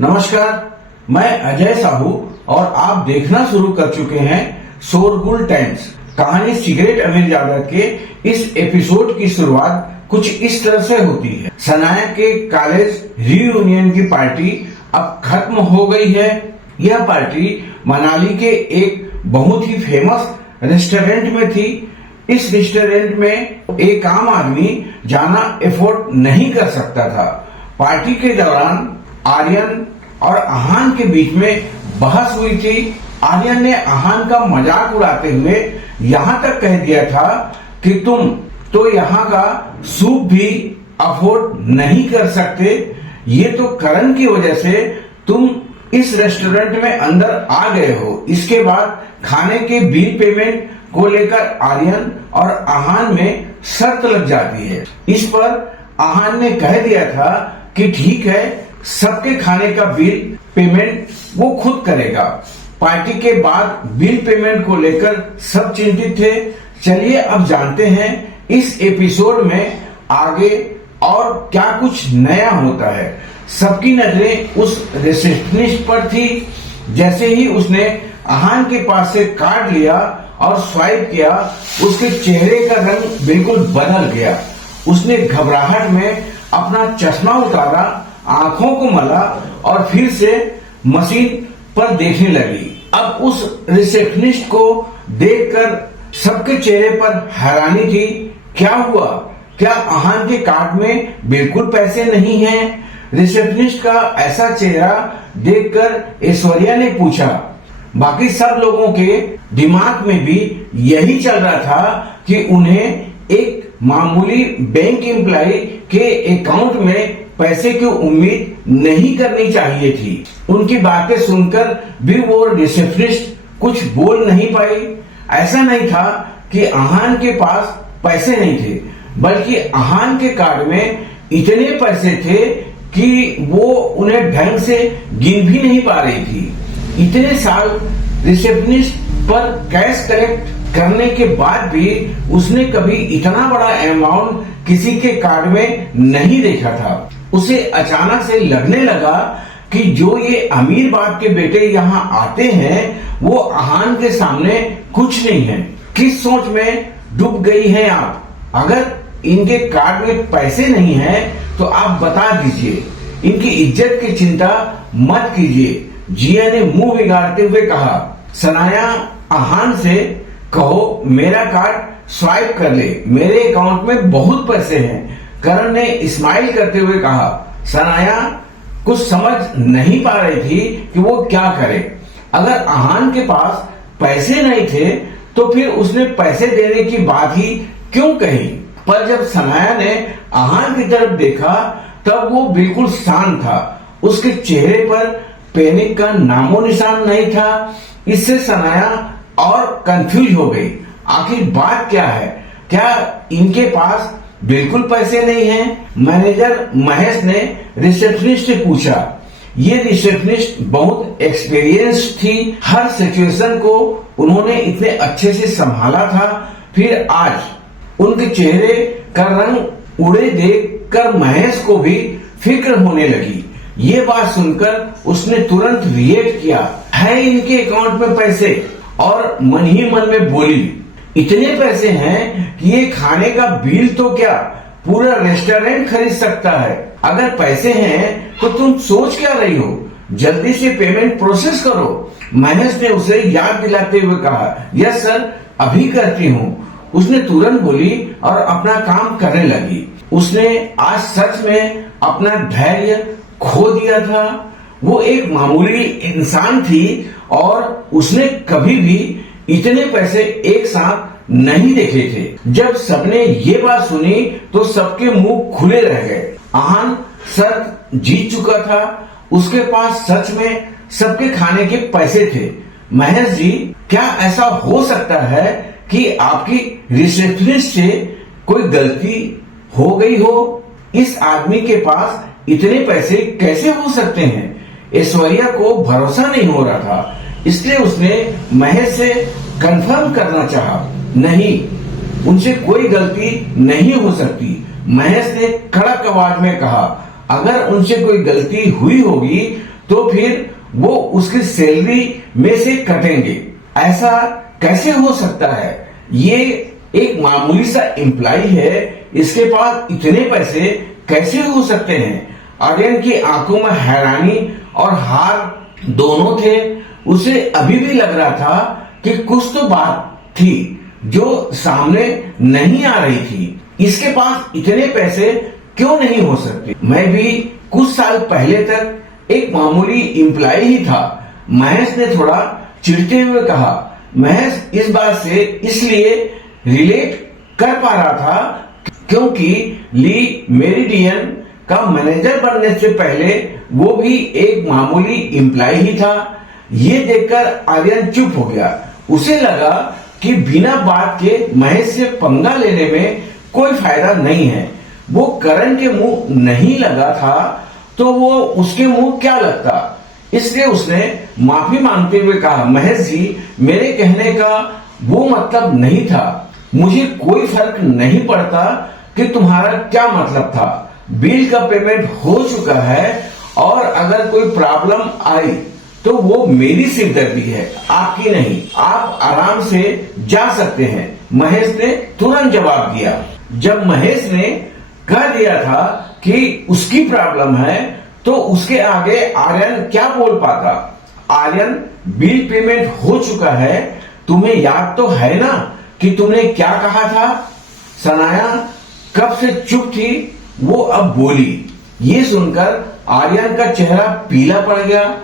नमस्कार, मैं अजय साहू और आप देखना शुरू कर चुके हैं शोरगुल टाइम्स। कहानी सिगरेट अमीरजादा के इस एपिसोड की शुरुआत कुछ इस तरह से होती है। सनाया के कॉलेज रीयूनियन की पार्टी अब खत्म हो गई है। यह पार्टी मनाली के एक बहुत ही फेमस रेस्टोरेंट में थी। इस रेस्टोरेंट में एक आम आदमी जाना एफोर्ड नहीं कर सकता था। पार्टी के दौरान आर्यन और आहान के बीच में बहस हुई थी। आर्यन ने आहान का मजाक उड़ाते हुए यहाँ तक कह दिया था कि तुम तो यहाँ का सूप भी अफोर्ड नहीं कर सकते। ये तो करण की वजह से तुम इस रेस्टोरेंट में अंदर आ गए हो। इसके बाद खाने के बिल पेमेंट को लेकर आर्यन और आहान में शर्त लग जाती है। इस पर आहान ने कह दिया था कि ठीक है, सबके खाने का बिल पेमेंट वो खुद करेगा। पार्टी के बाद बिल पेमेंट को लेकर सब चिंतित थे। चलिए अब जानते हैं इस एपिसोड में आगे और क्या कुछ नया होता है। सबकी नजरें उस रिसेप्शनिस्ट पर थी। जैसे ही उसने आहान के पास से कार्ड लिया और स्वाइप किया, उसके चेहरे का रंग बिल्कुल बदल गया। उसने घबराहट में अपना चश्मा उतारा, आंखों को मला और फिर से मशीन पर देखने लगी। अब उस रिसेप्शनिस्ट को देखकर सबके चेहरे पर हैरानी थी। क्या हुआ? क्या आहान के कार्ड में बिल्कुल पैसे नहीं हैं? रिसेप्शनिस्ट का ऐसा चेहरा देखकर ऐश्वर्या ने पूछा। बाकी सब लोगों के दिमाग में भी यही चल रहा था कि उन्हें एक मामूली बैंक एम्प्लॉय के अकाउंट में पैसे की उम्मीद नहीं करनी चाहिए थी। उनकी बातें सुनकर भी वो रिसेप्शनिस्ट कुछ बोल नहीं पाई। ऐसा नहीं था कि आहान के पास पैसे नहीं थे, बल्कि आहान के कार्ड में इतने पैसे थे कि वो उन्हें ढंग से गिन भी नहीं पा रही थी। इतने साल रिसेप्शनिस्ट पर कैश कलेक्ट करने के बाद भी उसने कभी इतना बड़ा अमाउंट किसी के कार्ड में नहीं देखा था। उसे अचानक से लगने लगा कि जो ये अमीर बाप के बेटे यहाँ आते हैं वो आहान के सामने कुछ नहीं है। किस सोच में डूब गई हैं आप? अगर इनके कार्ड में पैसे नहीं हैं तो आप बता दीजिए। इनकी इज्जत की चिंता मत कीजिए। जिया ने मुंह बिगाड़ते हुए कहा। सनाया आहान से कहो मेरा कार्ड स्वाइप कर ले, मेरे अकाउंट में बहुत पैसे हैं। करण ने स्माइल करते हुए कहा। सनाया कुछ समझ नहीं पा रही थी कि वो क्या करे। अगर आहान के पास पैसे नहीं थे तो फिर उसने पैसे देने की बात ही क्यों कही। पर जब सनाया ने आहान की तरफ देखा तब वो बिल्कुल शांत था। उसके चेहरे पर पैनिक का नामो निशान नहीं था। इससे सनाया और कंफ्यूज हो गई। आखिर बात क्या है? क्या इनके पास बिल्कुल पैसे नहीं हैं? मैनेजर महेश ने रिसेप्शनिस्ट से पूछा। ये रिसेप्शनिस्ट बहुत एक्सपीरियंस थी। हर सिचुएशन को उन्होंने इतने अच्छे से संभाला था। फिर आज उनके चेहरे का रंग उड़े देखकर महेश को भी फिक्र होने लगी। ये बात सुनकर उसने तुरंत रिएक्ट किया। है इनके अकाउंट में पैसे? और मन ही मन में बोली, इतने पैसे हैं कि ये खाने का बिल तो क्या पूरा रेस्टोरेंट खरीद सकता है। अगर पैसे हैं तो तुम सोच क्या रही हो? जल्दी से पेमेंट प्रोसेस करो। महेश ने उसे याद दिलाते हुए कहा। यस सर, अभी करती हूँ, उसने तुरंत बोली और अपना काम करने लगी। उसने आज सच में अपना धैर्य खो दिया था। वो एक मामूली इंसान थी और उसने कभी भी इतने पैसे एक साथ नहीं देखे थे। जब सबने ये बात सुनी तो सबके मुंह खुले रह गए। आहान शर्त जीत चुका था। उसके पास सच में सबके खाने के पैसे थे। महेश जी, क्या ऐसा हो सकता है कि आपकी रिसेप्शनिस्ट से कोई गलती हो गई हो? इस आदमी के पास इतने पैसे कैसे हो सकते हैं? ऐश्वर्या को भरोसा नहीं हो रहा था, इसलिए उसने महेश से कंफर्म करना चाहा। नहीं, उनसे कोई गलती नहीं हो सकती। महेश ने कड़क आवाज में कहा। अगर उनसे कोई गलती हुई होगी तो फिर वो उसकी सैलरी में से कटेंगे। ऐसा कैसे हो सकता है? ये एक मामूली सा एम्प्लॉय है, इसके पास इतने पैसे कैसे हो सकते हैं? आर्यन की आंखों में हैरानी और हार दोनों थे। उसे अभी भी लग रहा था कि कुछ तो बात थी जो सामने नहीं आ रही थी। इसके पास इतने पैसे क्यों नहीं हो सकते? मैं भी कुछ साल पहले तक एक मामूली एम्प्लॉय ही था। महेश ने थोड़ा चिढ़ते हुए कहा। महेश इस बात से इसलिए रिलेट कर पा रहा था क्योंकि ली मेरिडियन का मैनेजर बनने से पहले वो भी एक मामूली एम्प्लॉय ही था। ये देखकर आर्यन चुप हो गया। उसे लगा कि बिना बात के महेश से पंगा लेने में कोई फायदा नहीं है। वो करण के मुंह नहीं लगा था तो वो उसके मुंह क्या लगता? इसलिए उसने माफी मांगते हुए कहा, महेश जी, मेरे कहने का वो मतलब नहीं था। मुझे कोई फर्क नहीं पड़ता कि तुम्हारा क्या मतलब था। बिल का पेमेंट हो चुका है और अगर कोई प्रॉब्लम आई तो वो मेरी सिरदर्दी है, आपकी नहीं। आप आराम से जा सकते हैं, महेश ने तुरंत जवाब दिया। जब महेश ने कह दिया था कि उसकी प्रॉब्लम है तो उसके आगे आर्यन क्या बोल पाता? आर्यन, बिल पेमेंट हो चुका है, तुम्हें याद तो है ना कि तुमने क्या कहा था? सनाया कब से चुप थी, वो अब बोली। ये सुनकर आर्यन का चेहरा पीला पड़ गया।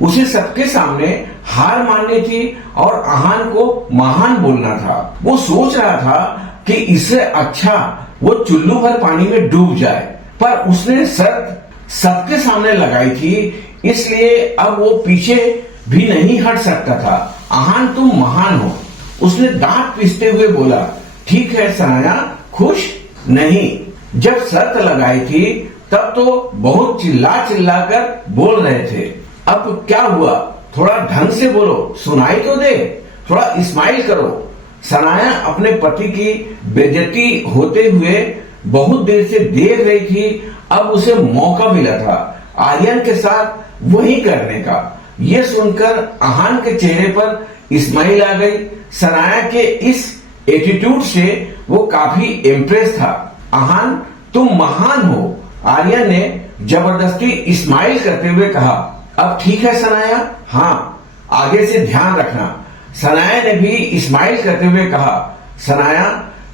उसे सबके सामने हार माननी थी और आहान को महान बोलना था। वो सोच रहा था कि इससे अच्छा वो चुल्लू भर पानी में डूब जाए, पर उसने शर्त सबके सामने लगाई थी, इसलिए अब वो पीछे भी नहीं हट सकता था। आहान, तुम महान हो, उसने दांत पीसते हुए बोला। ठीक है सनाया, खुश? नहीं, जब शर्त लगाई थी तब तो बहुत चिल्ला चिल्ला कर बोल रहे थे। अब क्या हुआ? थोड़ा ढंग से बोलो, सुनाई तो दे, थोड़ा स्माइल करो। सनाया अपने पति की बेइज्जती होते हुए बहुत देर से देख रही थी। अब उसे मौका मिला था आर्यन के साथ वही करने का। ये सुनकर आहान के चेहरे पर स्माइल आ गई। सनाया के इस एटीट्यूड से वो काफी इम्प्रेस था। आहान, तुम महान हो, आर्यन ने जबरदस्ती स्माइल करते हुए कहा। अब ठीक है सनाया, हाँ, आगे से ध्यान रखना। सनाया ने भी स्माइल करते हुए कहा। सनाया,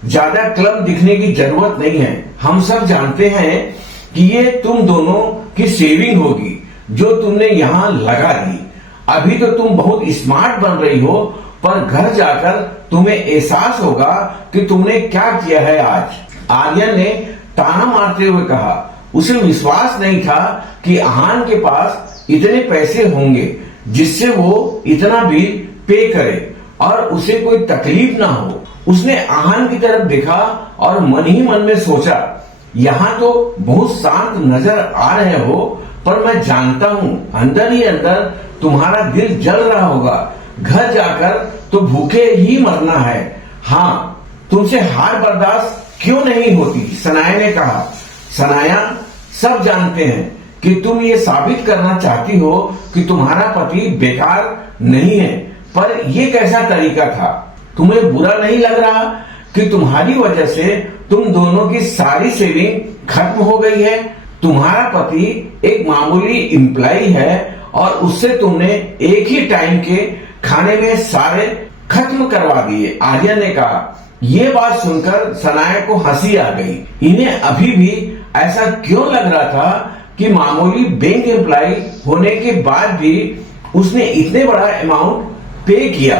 ज्यादा क्लब दिखने की जरूरत नहीं है। हम सब जानते हैं कि ये तुम दोनों की सेविंग होगी जो तुमने यहाँ लगा दी। अभी तो तुम बहुत स्मार्ट बन रही हो, पर घर जाकर तुम्हें एहसास होगा कि तुमने क्या किया है आज। आर्यन ने ताना मारते हुए कहा। उसे विश्वास नहीं था कि आहान के पास इतने पैसे होंगे जिससे वो इतना बिल पे करे और उसे कोई तकलीफ ना हो। उसने आहान की तरफ देखा और मन ही मन में सोचा, यहाँ तो बहुत शांत नजर आ रहे हो, पर मैं जानता हूँ अंदर ही अंदर तुम्हारा दिल जल रहा होगा। घर जाकर तो भूखे ही मरना है। हाँ, तुमसे हार बर्दाश्त क्यों नहीं होती? सनाया ने कहा। सनाया, सब जानते हैं कि तुम ये साबित करना चाहती हो कि तुम्हारा पति बेकार नहीं है, पर ये कैसा तरीका था? तुम्हें बुरा नहीं लग रहा कि तुम्हारी वजह से तुम दोनों की सारी सेविंग खत्म हो गई है? तुम्हारा पति एक मामूली एम्प्लॉय है और उससे तुमने एक ही टाइम के खाने में सारे खत्म करवा दिए, आर्यन ने कहा। ये बात सुनकर सनाया को हंसी आ गई। इन्हें अभी भी ऐसा क्यों लग रहा था कि मामूली बैंक एम्प्लॉय होने के बाद भी उसने इतने बड़ा अमाउंट पे किया,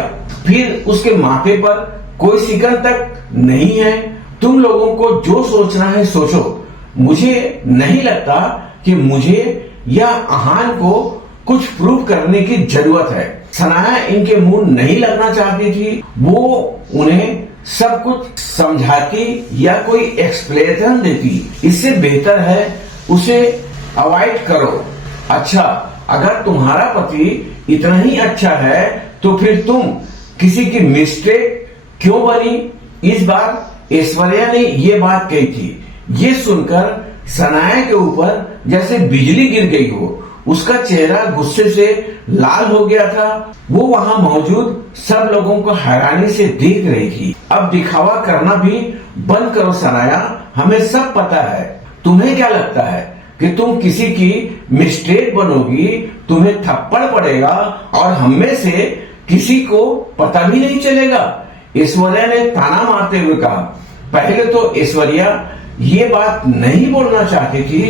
फिर उसके माथे पर कोई शिकन तक नहीं है। तुम लोगों को जो सोचना है सोचो, मुझे नहीं लगता कि मुझे या आहान को कुछ प्रूव करने की जरूरत है। सनाया इनके मुंह नहीं लगना चाहती थी। वो उन्हें सब कुछ समझाती या कोई एक्सप्लेनेशन देती। इससे बेहतर है उसे अवॉइड करो। अच्छा, अगर तुम्हारा पति इतना ही अच्छा है तो फिर तुम किसी की मिस्टेक क्यों बनी? इस बार ऐश्वर्या ने ये बात कही थी। ये सुनकर सनाया के ऊपर जैसे बिजली गिर गई हो। उसका चेहरा गुस्से से लाल हो गया था। वो वहां मौजूद सब लोगों को हैरानी से देख रही थी। अब दिखावा करना भी बंद करो सनाया, हमें सब पता है। तुम्हें क्या लगता है कि तुम किसी की मिस्टेक बनोगी, तुम्हें थप्पड़ पड़ेगा और हम में से किसी को पता भी नहीं चलेगा? ऐश्वर्या ने ताना मारते हुए कहा। पहले तो ऐश्वर्या ये बात नहीं बोलना चाहती थी,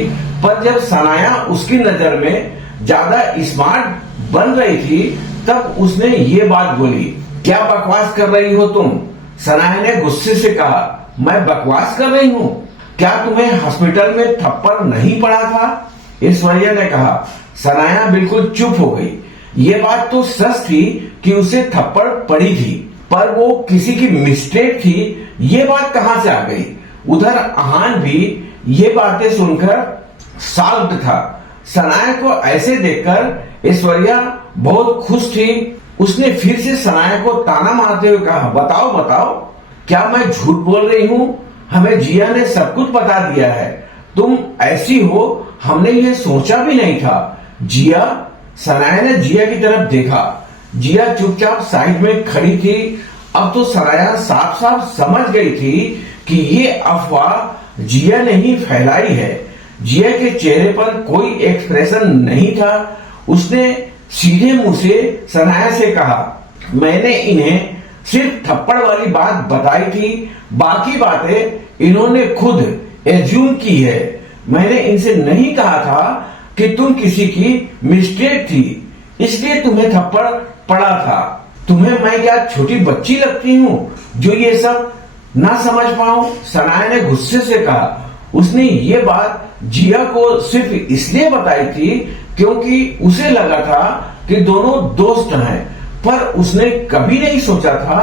पर जब सनाया उसकी नजर में ज्यादा स्मार्ट बन रही थी तब उसने ये बात बोली। क्या बकवास कर रही हो तुम? सनाया ने गुस्से से कहा। मैं बकवास कर रही हूँ? क्या तुम्हें हॉस्पिटल में थप्पड़ नहीं पड़ा था? ऐश्वर्या ने कहा। सनाया बिल्कुल चुप हो गई। ये बात तो सच थी कि उसे थप्पड़ पड़ी थी, पर वो किसी की मिस्टेक थी, ये बात कहां से आ गई? उधर आहान भी ये बातें सुनकर शॉक्ड था। सनाया को ऐसे देखकर ऐश्वर्या बहुत खुश थी। उसने फिर से सनाया को ताना मारते हुए कहा, बताओ बताओ, क्या मैं झूठ बोल रही हूँ? हमें जिया ने सब कुछ बता दिया है। तुम ऐसी हो हमने ये सोचा भी नहीं था। जिया? सनाया ने जिया की तरफ देखा। जिया चुपचाप साइड में खड़ी थी। अब तो सनाया साफ साफ समझ गई थी कि ये अफवाह जिया ने ही फैलाई है। जिया के चेहरे पर कोई एक्सप्रेशन नहीं था। उसने सीधे मुंह से सनाया से कहा, मैंने इन्हें सिर्फ थप्पड़ वाली बात बताई थी, बाकी बातें इन्होंने खुद एज्यूम की है। मैंने इनसे नहीं कहा था कि तुम किसी की मिस्टेक थी, इसलिए तुम्हें थप्पड़ पड़ा था। तुम्हें मैं क्या छोटी बच्ची लगती हूँ जो ये सब ना समझ पाऊं? सनाया ने गुस्से से कहा। उसने ये बात जिया को सिर्फ इसलिए बताई थी क्योंकि उसे लगा था कि दोनों दोस्त हैं, पर उसने कभी नहीं सोचा था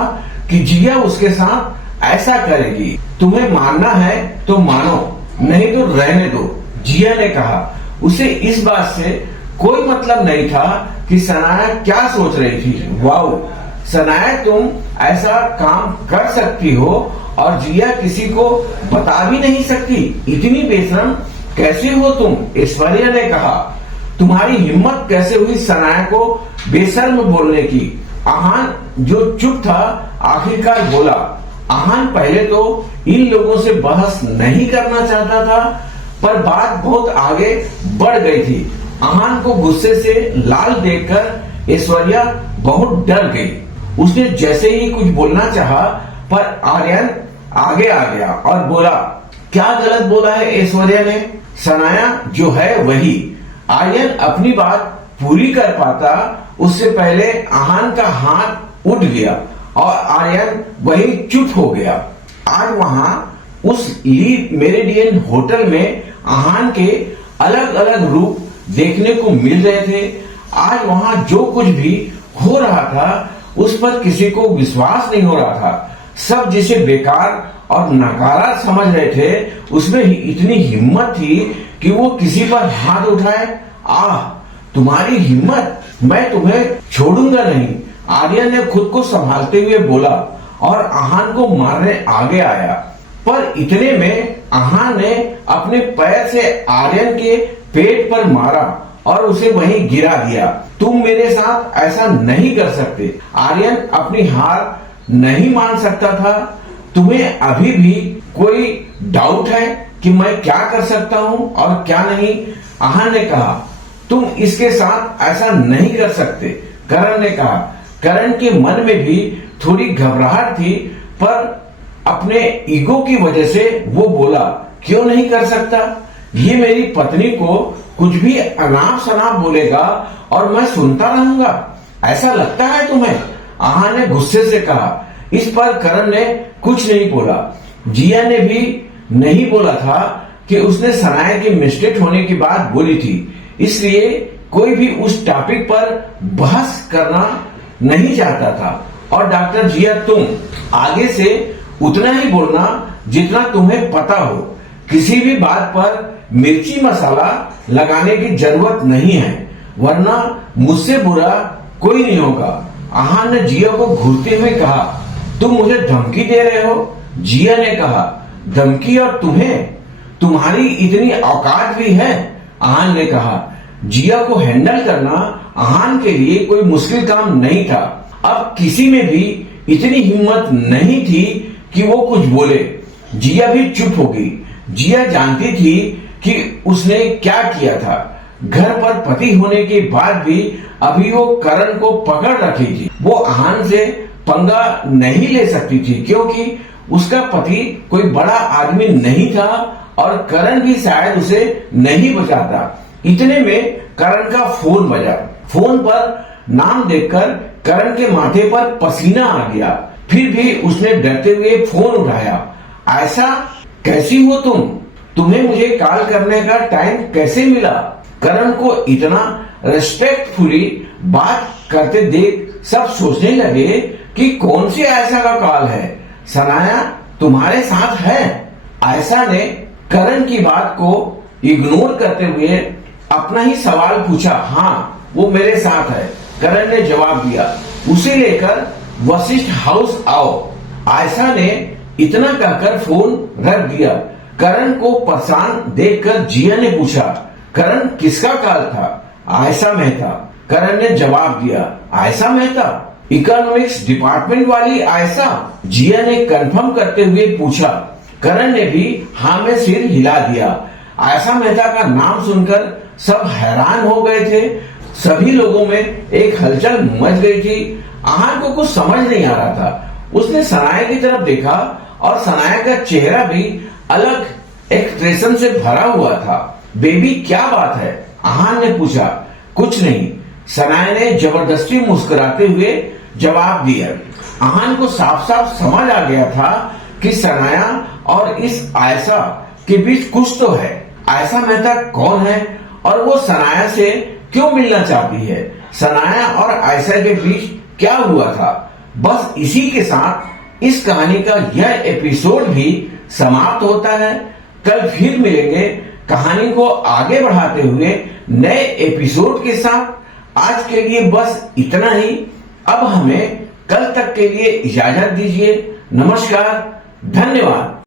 कि जिया उसके साथ ऐसा करेगी। तुम्हें मानना है तो मानो, नहीं तो रहने दो, जिया ने कहा। उसे इस बात से कोई मतलब नहीं था कि सनाया क्या सोच रही थी। वाओ सनाया, तुम ऐसा काम कर सकती हो और जिया किसी को बता भी नहीं सकती। इतनी बेशरम कैसे हो तुम? ऐश्वर्या ने कहा। तुम्हारी हिम्मत कैसे हुई सनाया को बेशर्म बोलने की? आहान जो चुप था आखिरकार बोला। आहान पहले तो इन लोगों से बहस नहीं करना चाहता था, पर बात बहुत आगे बढ़ गई थी। आहान को गुस्से से लाल देखकर ऐश्वर्या बहुत डर गई। उसने जैसे ही कुछ बोलना चाहा, पर आर्यन आगे आ गया और बोला, क्या गलत बोला है ऐश्वर्या ने? सनाया जो है वही। आर्यन अपनी बात पूरी कर पाता उससे पहले आहान का हाथ उठ गया और आर्यन वही चुप हो गया। आज वहां उस ली मेरिडियन होटल में आहान के अलग अलग रूप देखने को मिल रहे थे। आज वहां जो कुछ भी हो रहा था उस पर किसी को विश्वास नहीं हो रहा था। सब जिसे बेकार और नकारा समझ रहे थे, उसमें ही इतनी हिम्मत थी कि वो किसी पर हाथ उठाए। आह तुम्हारी हिम्मत, मैं तुम्हें छोड़ूंगा नहीं, आर्यन ने खुद को संभालते हुए बोला और आहान को मारने आगे आया। पर इतने में आहान ने अपने पैर से आर्यन के पेट पर मारा और उसे वहीं गिरा दिया। तुम मेरे साथ ऐसा नहीं कर सकते। आर्यन अपनी हार नहीं मान सकता था। तुम्हें अभी भी कोई डाउट है कि मैं क्या कर सकता हूं और क्या नहीं? आहान ने कहा। तुम इसके साथ ऐसा नहीं कर सकते, करण ने कहा। करण के मन में भी थोड़ी घबराहट थी, पर अपने ईगो की वजह से वो बोला, क्यों नहीं कर सकता? ये मेरी पत्नी को कुछ भी अनाप शनाप बोलेगा और मैं सुनता रहूंगा, ऐसा लगता है तुम्हें? आहान ने गुस्से से कहा। इस पर करण ने कुछ नहीं बोला। जिया ने भी नहीं बोला था कि उसने सनाया की मिस्टेक होने की बात बोली थी, इसलिए कोई भी उस टॉपिक पर बहस करना नहीं चाहता था। और डॉक्टर जिया, तुम आगे से उतना ही बोलना जितना तुम्हें पता हो। किसी भी बात पर मिर्ची मसाला लगाने की जरूरत नहीं है, वरना मुझसे बुरा कोई नहीं होगा। आहान ने जिया को घूरते हुए कहा। तुम मुझे धमकी दे रहे हो? जिया ने कहा। धमकी? और तुम्हें, तुम्हारी इतनी औकात भी है? आहान ने कहा। जिया को हैंडल करना आहान के लिए कोई मुश्किल काम नहीं था। अब किसी में भी इतनी हिम्मत नहीं थी कि वो कुछ बोले। जिया भी चुप हो गई। जिया जानती थी कि उसने क्या किया था। घर पर पति होने के बाद भी अभी वो करण को पकड़ रखी थी। वो आहान से पंगा नहीं ले सकती थी क्योंकि उसका पति कोई बड़ा आदमी नहीं था और करण भी शायद उसे नहीं बचाता। इतने में करण का फोन बजा। फोन पर नाम देखकर करण के माथे पर पसीना आ गया। फिर भी उसने डरते हुए फोन उठाया। ऐसा कैसी हो तुम? तुम्हें मुझे कॉल करने का टाइम कैसे मिला? करण को इतना रेस्पेक्टफुली बात करते देख सब सोचने लगे कि कौन सी आयशा का कॉल है। सनाया तुम्हारे साथ है? आयशा ने करण की बात को इग्नोर करते हुए अपना ही सवाल पूछा। हाँ, वो मेरे साथ है, करण ने जवाब दिया। उसे लेकर वशिष्ठ हाउस आओ। आयशा ने इतना कहकर फोन रख दिया। करण को परेशान देखकर जिया ने पूछा, करण किसका कॉल था? आयशा मेहता, करण ने जवाब दिया। आयशा मेहता? इकोनॉमिक्स डिपार्टमेंट वाली आयशा? जिया ने कंफर्म करते हुए पूछा। करण ने भी हाँ में सिर हिला दिया। आयशा मेहता का नाम सुनकर सब हैरान हो गए थे। सभी लोगों में एक हलचल मच गई थी। आहान को कुछ समझ नहीं आ रहा था। उसने सनाया की तरफ देखा और सनाया का चेहरा भी अलग एक्सप्रेशन से भरा हुआ था। बेबी क्या बात है? आहान ने पूछा। कुछ नहीं, सनाया ने जबरदस्ती मुस्कुराते हुए जवाब दिया। आहान को साफ साफ समझ आ गया था कि सनाया और इस आयशा के बीच कुछ तो है। आयशा मेहता कौन है और वो सनाया से क्यों मिलना चाहती है? सनाया और आयशा के बीच क्या हुआ था? बस इसी के साथ इस कहानी का यह एपिसोड भी समाप्त होता है। कल फिर मिलेंगे कहानी को आगे बढ़ाते हुए नए एपिसोड के साथ। आज के लिए बस इतना ही। अब हमें कल तक के लिए इजाजत दीजिए। नमस्कार, धन्यवाद।